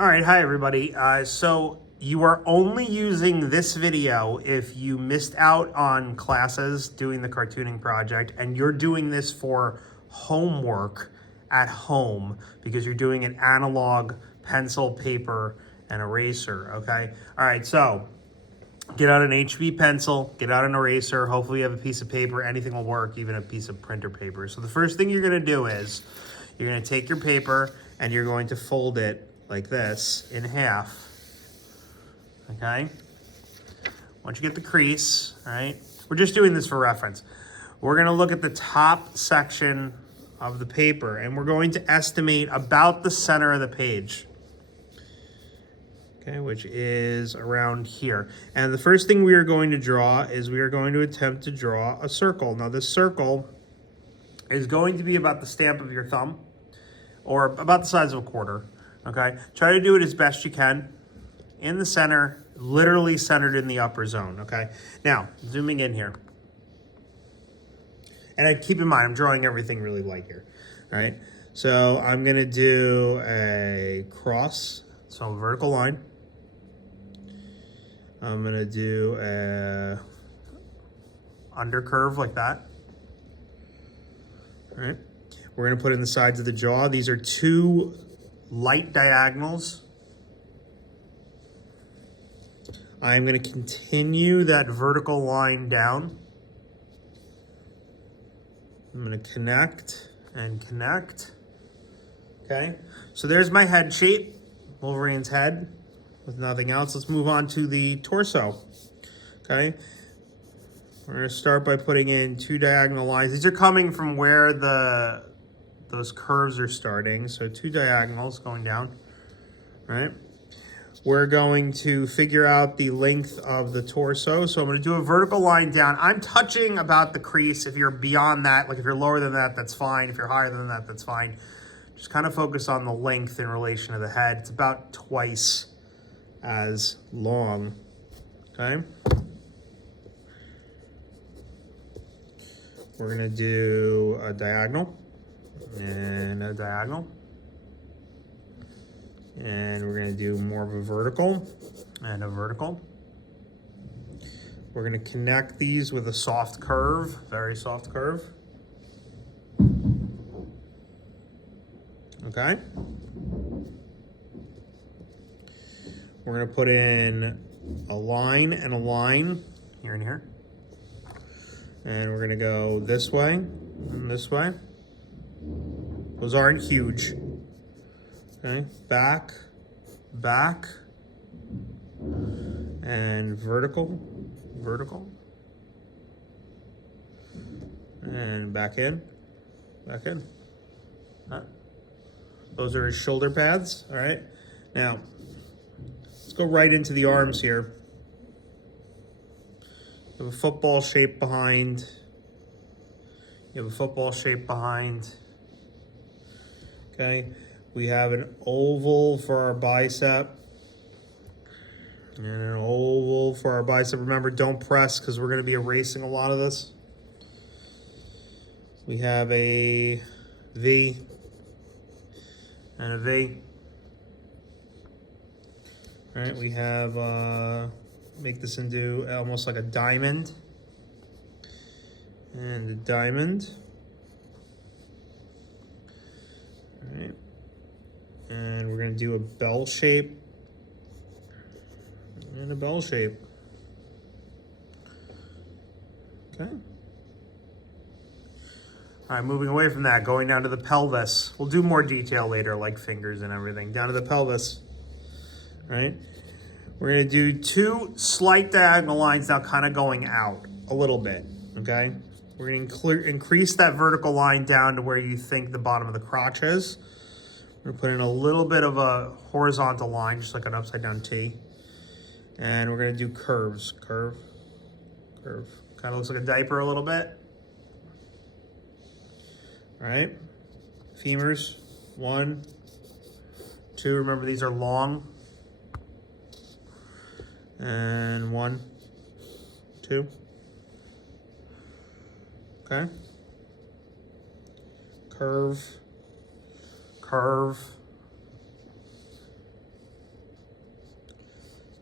All right, hi everybody. So you are only using this video if you missed out on classes doing the cartooning project and you're doing this for homework at home because you're doing an analog pencil, paper, and eraser, okay? All right, so get out an HB pencil, get out an eraser, hopefully you have a piece of paper, anything will work, even a piece of printer paper. So the first thing you're gonna do is you're gonna take your paper and you're going to fold it like this in half, okay? Once you get the crease, all right? We're just doing this for reference. We're gonna look at the top section of the paper and we're going to estimate about the center of the page, okay, which is around here. And the first thing we are going to draw is we are going to attempt to draw a circle. Now this circle is going to be about the stamp of your thumb or about the size of a quarter, okay? Try to do it as best you can in the center, literally centered in the upper zone, okay? Now, zooming in here. And keep in mind, I'm drawing everything really light here, all right? So I'm gonna do a cross, so a vertical line. I'm gonna do a undercurve like that. All right. We're gonna put in the sides of the jaw. These are two light diagonals. I'm gonna continue that vertical line down. I'm gonna connect and connect. Okay, so there's my head shape, Wolverine's head. With nothing else, let's move on to the torso, okay? We're gonna start by putting in two diagonal lines. These are coming from where those curves are starting, so two diagonals going down, right? We're going to figure out the length of the torso, so I'm gonna do a vertical line down. I'm touching about the crease. If you're beyond that, like if you're lower than that, that's fine. If you're higher than that, that's fine. Just kind of focus on the length in relation to the head. It's about twice as long, okay? We're gonna do a diagonal and a diagonal. And we're gonna do more of a vertical and a vertical. We're gonna connect these with a soft curve, very soft curve. Okay? We're gonna put in a line and a line here and here. And we're gonna go this way and this way. Those aren't huge. Okay, back, back, and vertical, vertical. And back in, back in. Those are his shoulder pads, all right? Now, let's go right into the arms here. You have a football shape behind. You have a football shape behind. Okay, we have an oval for our bicep. And an oval for our bicep. Remember, don't press because we're gonna be erasing a lot of this. We have a V and a V. All right, we have, make this into almost like a diamond. And a diamond. All right. And we're gonna do a bell shape. And a bell shape. Okay. All right, moving away from that, going down to the pelvis. We'll do more detail later, like fingers and everything. Down to the pelvis. Right? We're gonna do two slight diagonal lines now kind of going out a little bit, okay? We're gonna increase that vertical line down to where you think the bottom of the crotch is. We're gonna put in a little bit of a horizontal line, just like an upside down T. And we're gonna do curves, curve, curve. Kind of looks like a diaper a little bit. All right, femurs, 1, 2, remember these are long. And 1, 2. Okay. Curve, curve,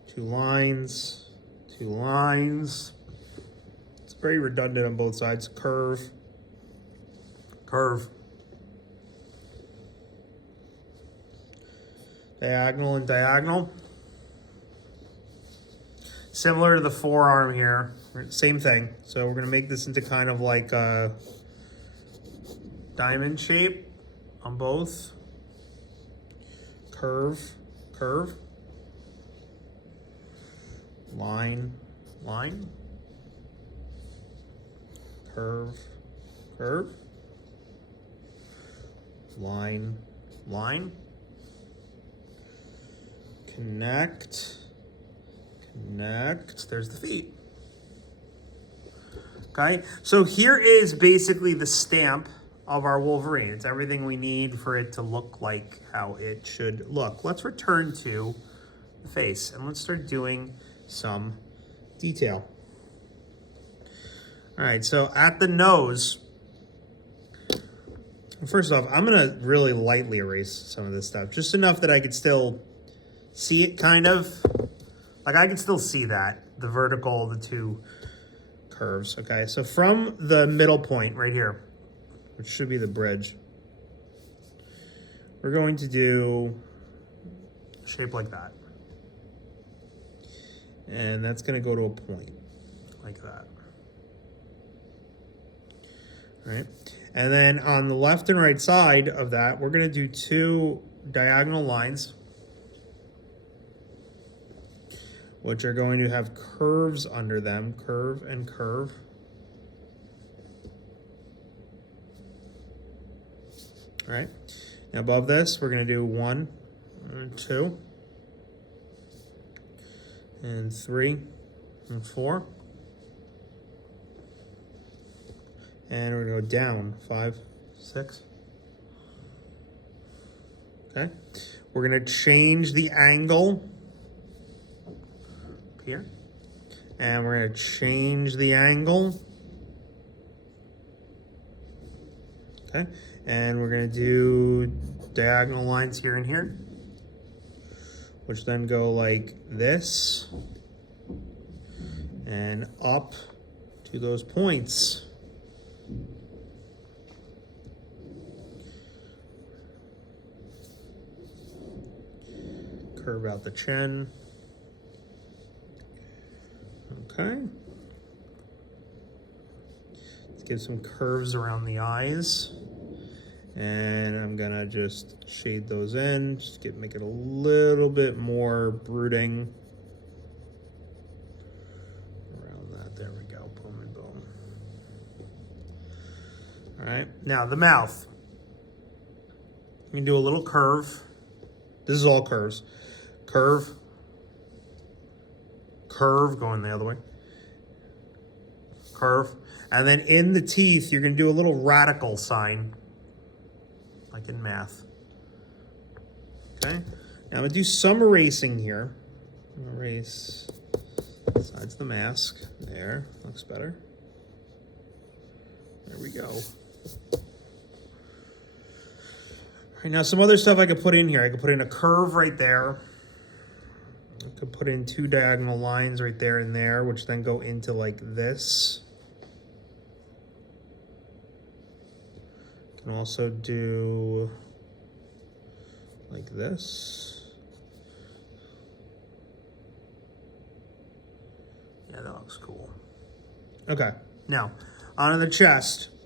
2 lines, 2 lines. It's very redundant on both sides. Curve, curve. Diagonal and diagonal. Similar to the forearm here, same thing. So we're gonna make this into kind of like a diamond shape on both. Curve, curve. Line, line. Curve, curve. Line, line. Connect, connect. There's the feet. Okay, so here is basically the stamp of our Wolverine. It's everything we need for it to look like how it should look. Let's return to the face and let's start doing some detail. All right, so at the nose, first off, I'm gonna really lightly erase some of this stuff, just enough that I could still see it kind of. Like I can still see that, the vertical, the 2 curves, okay? So from the middle point right here, which should be the bridge, we're going to do a shape like that. And that's gonna go to a point, like that. All right, and then on the left and right side of that, we're gonna do 2 diagonal lines, which are going to have curves under them, curve and curve. All right, now above this, we're gonna do 1, 2, and 3, and 4. And we're gonna go down 5, 6. Okay, we're gonna change the angle here, and we're gonna change the angle. Okay, and we're gonna do diagonal lines here and here, which then go like this and up to those points. Curve out the chin. Okay. Let's give some curves around the eyes. And I'm gonna just shade those in, just make it a little bit more brooding. Around that, there we go, boom and boom. All right, now the mouth. You can do a little curve. This is all curves. Curve, curve, going the other way. Curve, and then in the teeth, you're gonna do a little radical sign, like in math. Okay, now I'm gonna do some erasing here. I'm gonna erase besides the mask. There, looks better. There we go. All right, now some other stuff I could put in here. I could put in a curve right there. I could put in 2 diagonal lines right there and there, which then go into like this. Can also do like this. Yeah, that looks cool. Okay, now onto the chest.